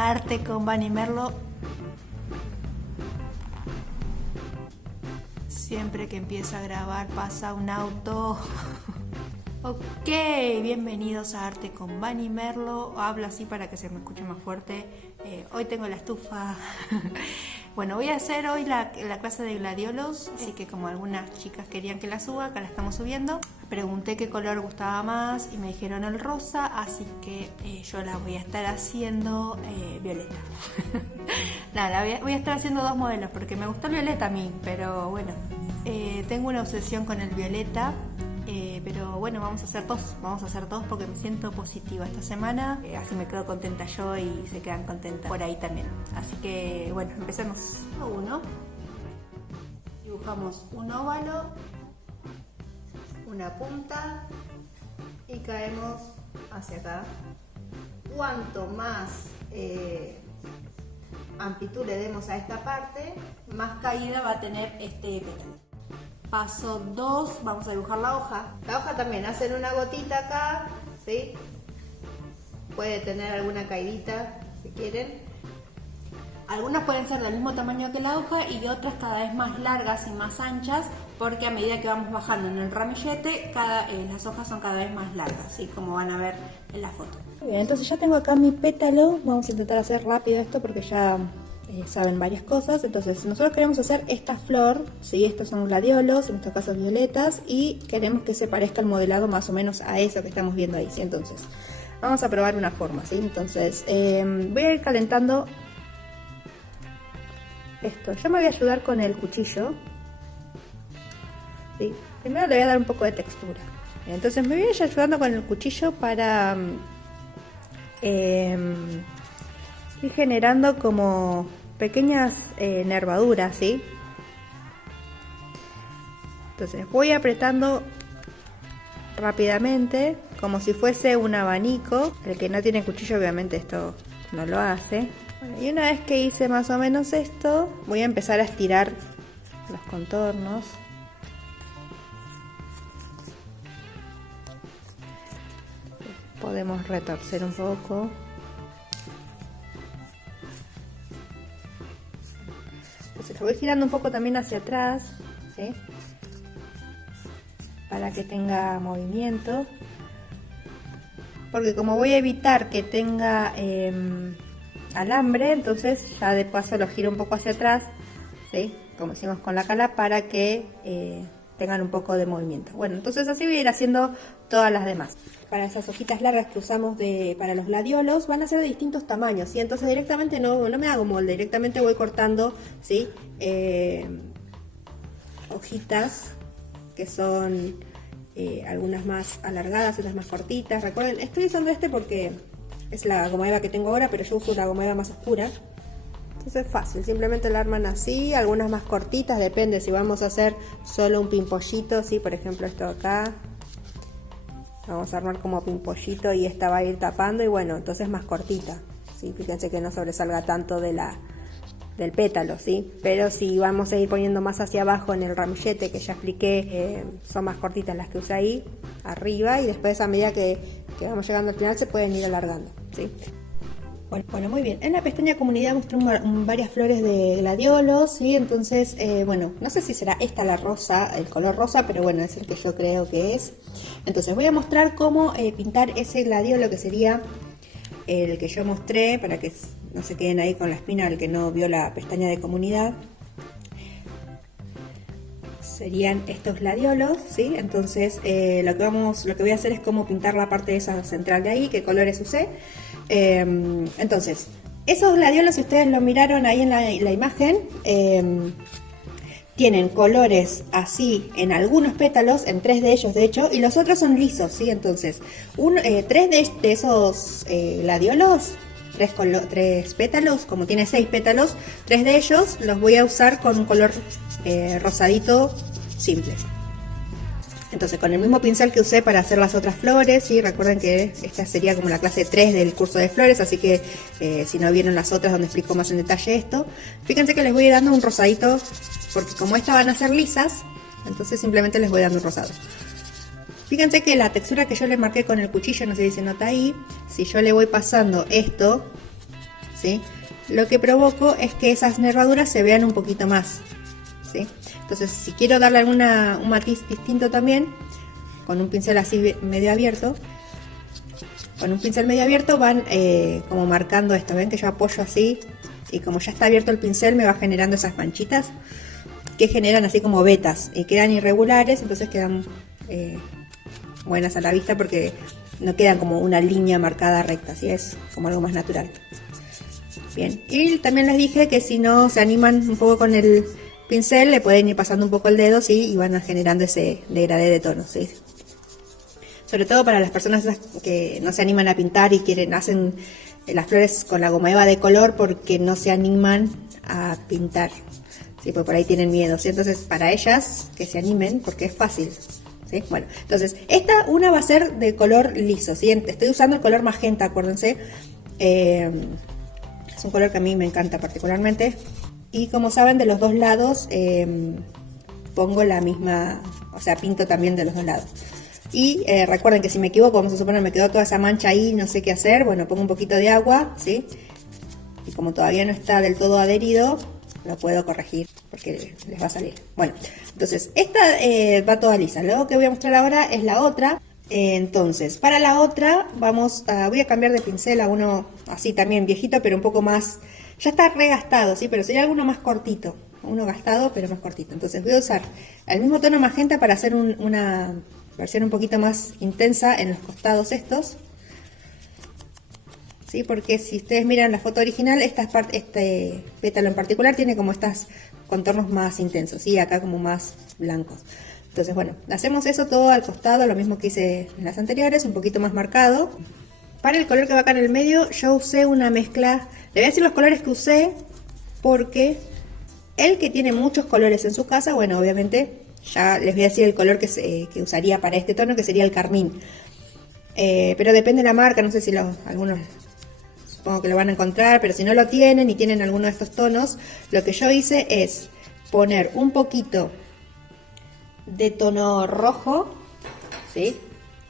a Arte con Vani Merlo. Siempre que empieza a grabar pasa un auto. Ok, bienvenidos a Arte con Vani Merlo. Hablo así para que se me escuche más fuerte. Hoy tengo la estufa. Bueno, voy a hacer hoy la clase de gladiolos, así que como algunas chicas querían que la suba, acá la estamos subiendo. Pregunté qué color gustaba más y me dijeron el rosa, así que yo la voy a estar haciendo violeta. Nada, voy a estar haciendo dos modelos porque me gustó el violeta a mí, pero bueno, tengo una obsesión con el violeta. Pero bueno, vamos a hacer dos porque me siento positiva esta semana, así me quedo contenta yo y se quedan contentas por ahí también. Así que bueno, empecemos. Uno, dibujamos un óvalo, una punta y caemos hacia acá. Cuanto más amplitud le demos a esta parte, más caída va a tener este pétalo. Paso 2, vamos a dibujar la hoja. La hoja también, hacen una gotita acá, ¿sí? Puede tener alguna caidita si quieren. Algunas pueden ser del mismo tamaño que la hoja y de otras cada vez más largas y más anchas, porque a medida que vamos bajando en el ramillete, las hojas son cada vez más largas, ¿sí? Como van a ver en la foto. Muy bien, entonces ya tengo acá mi pétalo. Vamos a intentar hacer rápido esto porque ya saben varias cosas. Entonces nosotros queremos hacer esta flor, ¿sí? Estos son gladiolos, en estos casos violetas, y queremos que se parezca el modelado más o menos a eso que estamos viendo ahí, ¿sí? Entonces vamos a probar una forma, ¿sí? Entonces voy a ir calentando esto. Yo me voy a ayudar con el cuchillo, ¿sí? Primero le voy a dar un poco de textura. Entonces me voy a ir ayudando con el cuchillo para ir generando como pequeñas nervaduras, ¿sí? Entonces voy apretando rápidamente como si fuese un abanico. El que no tiene cuchillo obviamente esto no lo hace. Bueno, y una vez que hice más o menos esto, voy a empezar a estirar los contornos. Podemos retorcer un poco. Entonces lo voy girando un poco también hacia atrás, ¿sí? Para que tenga movimiento, porque como voy a evitar que tenga alambre, entonces ya de paso lo giro un poco hacia atrás, ¿sí? Como hicimos con la cala, para que tengan un poco de movimiento. Bueno, entonces así voy a ir haciendo todas las demás. Para esas hojitas largas que usamos para los gladiolos, van a ser de distintos tamaños, ¿sí? Entonces directamente no me hago molde, directamente voy cortando, ¿sí? Hojitas que son algunas más alargadas, otras más cortitas. Recuerden, estoy usando porque es la goma eva que tengo ahora, pero yo uso la goma eva más oscura. Entonces es fácil, simplemente la arman así, algunas más cortitas, depende si vamos a hacer solo un pimpollito, ¿sí? Por ejemplo esto acá. Vamos a armar como pimpollito y esta va a ir tapando, y bueno, entonces más cortita, ¿sí? Fíjense que no sobresalga tanto del pétalo, ¿sí? Pero si vamos a ir poniendo más hacia abajo en el ramillete, que ya expliqué, son más cortitas las que usé ahí, arriba, y después a medida que vamos llegando al final se pueden ir alargando, ¿sí? Bueno, muy bien. En la pestaña comunidad mostré varias flores de gladiolos, ¿sí? Entonces, bueno, no sé si será esta la rosa, el color rosa, pero bueno, es el que yo creo que es. Entonces voy a mostrar cómo pintar ese gladiolo, que sería el que yo mostré, para que no se queden ahí con la espina el que no vio la pestaña de comunidad. Serían estos gladiolos, ¿sí? Entonces lo que voy a hacer es cómo pintar la parte de esa central de ahí, qué colores usé. Entonces, esos gladiolos, si ustedes lo miraron ahí en la imagen, tienen colores así en algunos pétalos, en 3 de ellos de hecho, y los otros son lisos, ¿sí? Entonces, 3 de esos gladiolos, 3 pétalos, como tiene 6 pétalos, 3 de ellos los voy a usar con un color rosadito simple. Entonces con el mismo pincel que usé para hacer las otras flores, ¿sí? Recuerden que esta sería como la clase 3 del curso de flores, así que si no vieron las otras donde explico más en detalle esto, fíjense que les voy dando un rosadito, porque como estas van a ser lisas, entonces simplemente les voy dando un rosado. Fíjense que la textura que yo le marqué con el cuchillo, no sé si se nota ahí, si yo le voy pasando esto, ¿sí? Lo que provoco es que esas nervaduras se vean un poquito más, ¿sí? Entonces, si quiero darle un matiz distinto también, con un pincel así medio abierto, con un pincel medio abierto van como marcando esto. Ven que yo apoyo así y como ya está abierto el pincel me va generando esas manchitas que generan así como vetas y quedan irregulares, entonces quedan buenas a la vista porque no quedan como una línea marcada recta, así es como algo más natural. Bien, y también les dije que si no se animan un poco con el pincel, le pueden ir pasando un poco el dedo, ¿sí? Y van generando ese degradé de tonos, ¿sí? Sobre todo para las personas que no se animan a pintar y hacen las flores con la goma eva de color porque no se animan a pintar, ¿sí? Porque por ahí tienen miedo, ¿sí? Entonces para ellas que se animen porque es fácil, ¿sí? Bueno, entonces esta una va a ser de color liso, ¿sí? Estoy usando el color magenta, acuérdense, es un color que a mí me encanta particularmente y como saben de los dos lados pongo la misma, o sea, pinto también de los dos lados. Y recuerden que si me equivoco, vamos a suponer me quedó toda esa mancha ahí, no sé qué hacer, bueno, pongo un poquito de agua, ¿sí? Y como todavía no está del todo adherido, lo puedo corregir porque les va a salir. Bueno, entonces esta va toda lisa. Luego que voy a mostrar ahora es la otra. Entonces, para la otra voy a cambiar de pincel a uno así también viejito, pero un poco más, ya está regastado, ¿sí? Pero sería alguno más cortito, uno gastado pero más cortito. Entonces voy a usar el mismo tono magenta para hacer una versión un poquito más intensa en los costados estos, ¿sí? Porque si ustedes miran la foto original, este pétalo en particular tiene como estos contornos más intensos, ¿sí? Acá como más blancos. Entonces, bueno, hacemos eso todo al costado, lo mismo que hice en las anteriores, un poquito más marcado. Para el color que va acá en el medio, yo usé una mezcla, le voy a decir los colores que usé, porque el que tiene muchos colores en su casa, bueno, obviamente ya les voy a decir el color que usaría para este tono, que sería el carmín. Pero depende de la marca, no sé si algunos supongo que lo van a encontrar, pero si no lo tienen y tienen alguno de estos tonos, lo que yo hice es poner un poquito de tono rojo, ¿sí?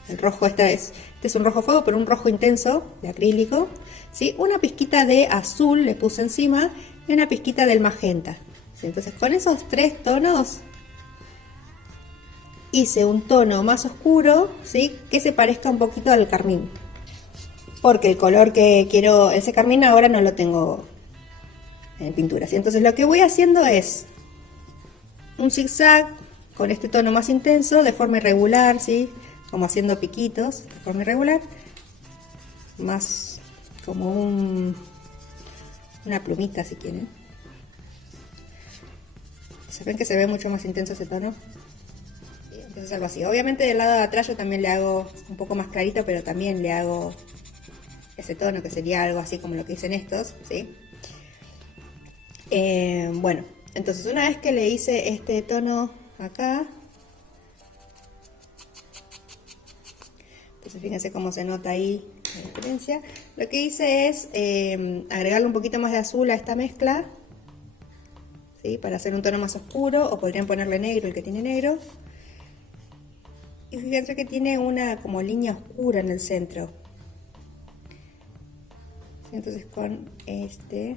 El rojo este es un rojo fuego, pero un rojo intenso de acrílico, ¿sí? Una pizquita de azul le puse encima y una pizquita del magenta, ¿sí? Entonces con esos tres tonos hice un tono más oscuro, ¿sí? Que se parezca un poquito al carmín, porque el color que quiero, ese carmín ahora no lo tengo en pintura, ¿sí? Entonces lo que voy haciendo es un zigzag con este tono más intenso de forma irregular, ¿sí? Como haciendo piquitos de forma irregular, más como una plumita si quieren. ¿Se ven que se ve mucho más intenso ese tono? Entonces algo así. Obviamente del lado de atrás yo también le hago un poco más clarito, pero también le hago ese tono que sería algo así como lo que hice en estos, ¿sí? Bueno, entonces una vez que le hice este tono acá, entonces fíjense cómo se nota ahí la diferencia. Lo que hice es agregarle un poquito más de azul a esta mezcla, ¿sí? Para hacer un tono más oscuro, o podrían ponerle negro el que tiene negro. Y fíjense que tiene una como línea oscura en el centro. Entonces con este,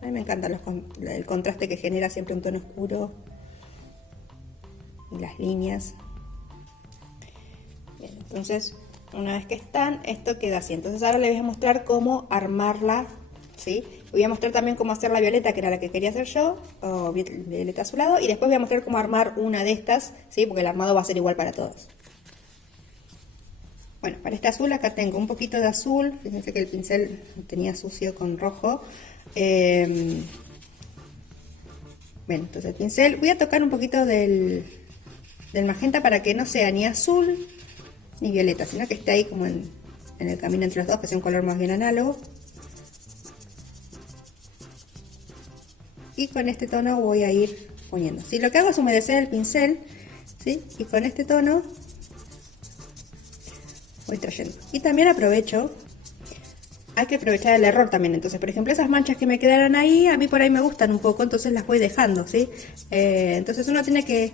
a mí me encanta el contraste que genera siempre un tono oscuro y las líneas. Bien, entonces una vez que están, esto queda así. Entonces ahora les voy a mostrar cómo armarla, ¿sí? Voy a mostrar también cómo hacer la violeta, que era la que quería hacer yo, o violeta azulado, y después voy a mostrar cómo armar una de estas, ¿sí? Porque el armado va a ser igual para todos. Bueno, para este azul acá tengo un poquito de azul, fíjense que el pincel tenía sucio con rojo. Bueno, entonces el pincel, voy a tocar un poquito del magenta para que no sea ni azul ni violeta, sino que esté ahí como en el camino entre los dos, que sea un color más bien análogo. Y con este tono voy a ir poniendo. ¿Sí? Lo que hago es humedecer el pincel, ¿sí? Y con este tono voy trayendo. Y también aprovecho, hay que aprovechar el error también. Entonces, por ejemplo, esas manchas que me quedaron ahí, a mí por ahí me gustan un poco, entonces las voy dejando, ¿sí? Entonces uno tiene que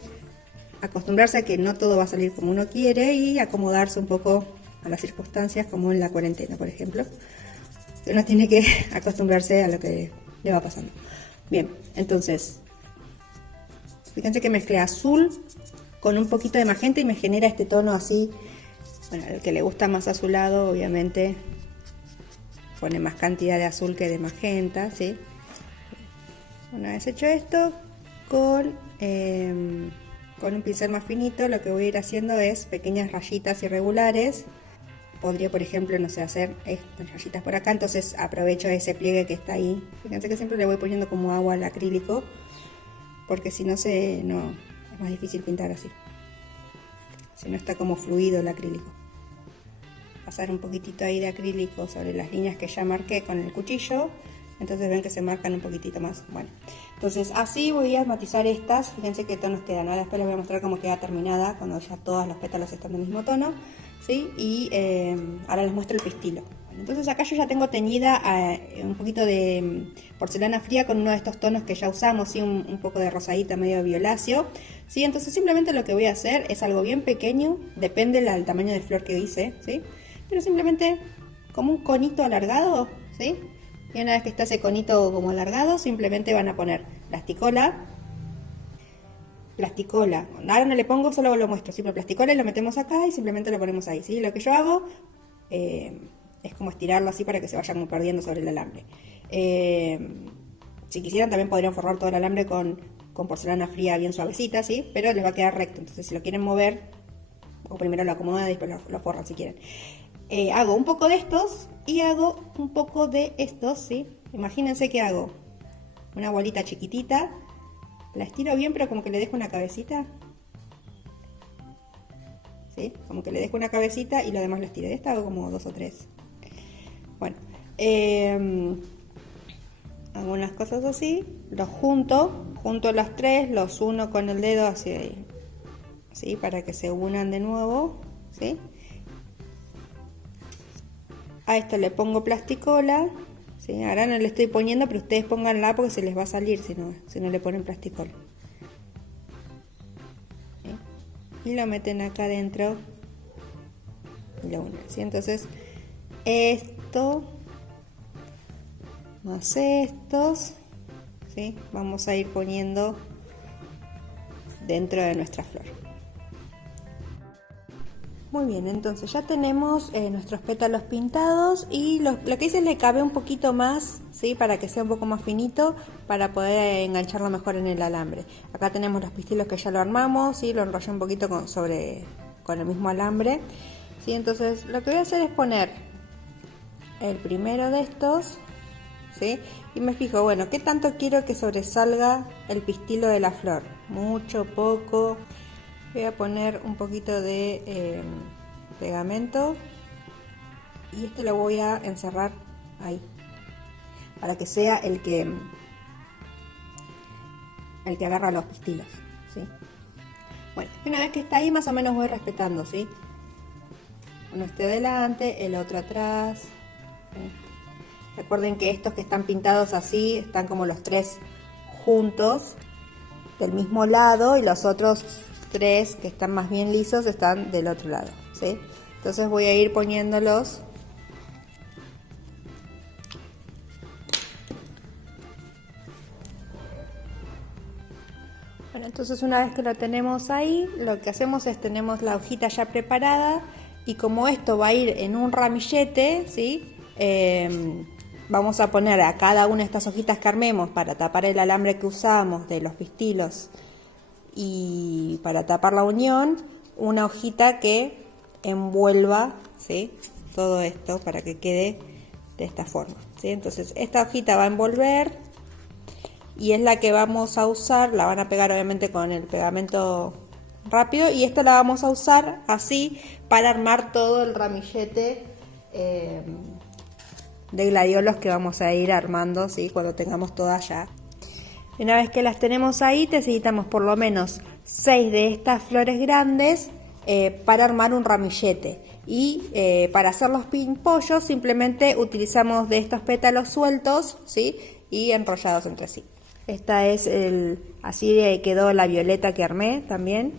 acostumbrarse a que no todo va a salir como uno quiere y acomodarse un poco a las circunstancias, como en la cuarentena, por ejemplo. Uno tiene que acostumbrarse a lo que le va pasando. Bien, entonces, fíjense que mezclé azul con un poquito de magenta y me genera este tono así. Bueno, el que le gusta más azulado, obviamente, pone más cantidad de azul que de magenta, ¿sí? Una vez hecho esto, con un pincel más finito, lo que voy a ir haciendo es pequeñas rayitas irregulares. Podría, por ejemplo, no sé, hacer estas rayitas por acá, entonces aprovecho ese pliegue que está ahí. Fíjense que siempre le voy poniendo como agua al acrílico, porque si no, es más difícil pintar así. Si no está como fluido el acrílico. Pasar un poquitito ahí de acrílico sobre las líneas que ya marqué con el cuchillo. Entonces ven que se marcan un poquitito más. Bueno, entonces así voy a matizar estas. Fíjense qué tonos quedan. Ahora después les voy a mostrar cómo queda terminada cuando ya todos los pétalos están del mismo tono, ¿sí? Y ahora les muestro el pistilo. Bueno, entonces acá yo ya tengo teñida un poquito de porcelana fría con uno de estos tonos que ya usamos, ¿sí? Un poco de rosadita medio violáceo, ¿sí? Entonces simplemente lo que voy a hacer es algo bien pequeño, depende del tamaño de flor que hice, ¿sí? Pero simplemente como un conito alargado, ¿sí? Y una vez que está ese conito como alargado, simplemente van a poner plasticola. Ahora no le pongo, solo lo muestro. Simple plasticola y lo metemos acá y simplemente lo ponemos ahí, ¿sí? Lo que yo hago es como estirarlo así para que se vaya como perdiendo sobre el alambre. Si quisieran también podrían forrar todo el alambre con porcelana fría bien suavecita, ¿sí? Pero les va a quedar recto. Entonces si lo quieren mover, o primero lo acomodan y después lo forran si quieren. Hago un poco de estos y hago un poco de estos, ¿sí? Imagínense que hago una bolita chiquitita, la estiro bien, pero como que le dejo una cabecita, ¿sí? Como que le dejo una cabecita y lo demás lo estiro. De esta hago como 2 o 3. Bueno, hago unas cosas así, los junto los tres, los uno con el dedo hacia ahí, ¿sí? Para que se unan de nuevo, ¿sí? A esto le pongo plasticola, ¿sí? Ahora no le estoy poniendo, pero ustedes pónganla porque se les va a salir si no le ponen plasticola. ¿Sí? Y lo meten acá adentro y lo unen, ¿sí? Entonces, esto más estos, ¿sí? Vamos a ir poniendo dentro de nuestra flor. Muy bien, entonces ya tenemos nuestros pétalos pintados y lo que hice es le cabe un poquito más, ¿sí? Para que sea un poco más finito, para poder engancharlo mejor en el alambre. Acá tenemos los pistilos que ya lo armamos, ¿sí? Lo enrollé un poquito con el mismo alambre, ¿sí? Entonces lo que voy a hacer es poner el primero de estos, ¿sí? Y me fijo, bueno, ¿qué tanto quiero que sobresalga el pistilo de la flor? Mucho, poco. Voy a poner un poquito de pegamento y este lo voy a encerrar ahí para que sea el que agarra los pistilos, ¿sí? Bueno, una vez que está ahí más o menos voy respetando, ¿sí? Uno esté delante, el otro atrás, ¿sí? Recuerden que estos que están pintados así están como los tres juntos del mismo lado y los otros 3 que están más bien lisos están del otro lado, ¿sí? Entonces voy a ir poniéndolos bueno, entonces una vez que lo tenemos ahí, lo que hacemos es tenemos la hojita ya preparada y como esto va a ir en un ramillete, ¿sí? Vamos a poner a cada una de estas hojitas que armemos para tapar el alambre que usamos de los pistilos y para tapar la unión, una hojita que envuelva, ¿sí? Todo esto para que quede de esta forma, ¿sí? Entonces esta hojita va a envolver y es la que vamos a usar, la van a pegar obviamente con el pegamento rápido y esta la vamos a usar así para armar todo el ramillete de gladiolos que vamos a ir armando, ¿sí? Cuando tengamos todas ya. Una vez que las tenemos ahí, necesitamos por lo menos 6 de estas flores grandes para armar un ramillete. Y para hacer los pimpollos simplemente utilizamos de estos pétalos sueltos, ¿sí? Y enrollados entre sí. Esta es así quedó la violeta que armé también.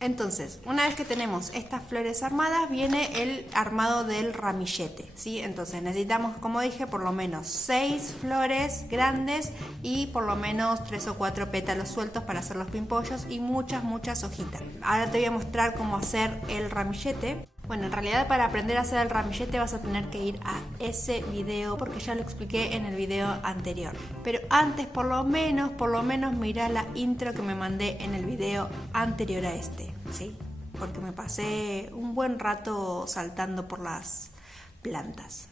Entonces, una vez que tenemos estas flores armadas, viene el armado del ramillete, ¿sí? Entonces necesitamos, como dije, por lo menos 6 flores grandes y por lo menos 3 o 4 pétalos sueltos para hacer los pimpollos y muchas hojitas. Ahora te voy a mostrar cómo hacer el ramillete. Bueno, en realidad para aprender a hacer el ramillete vas a tener que ir a ese video porque ya lo expliqué en el video anterior. Pero antes por lo menos mira la intro que me mandé en el video anterior a este, ¿sí? Porque me pasé un buen rato saltando por las plantas.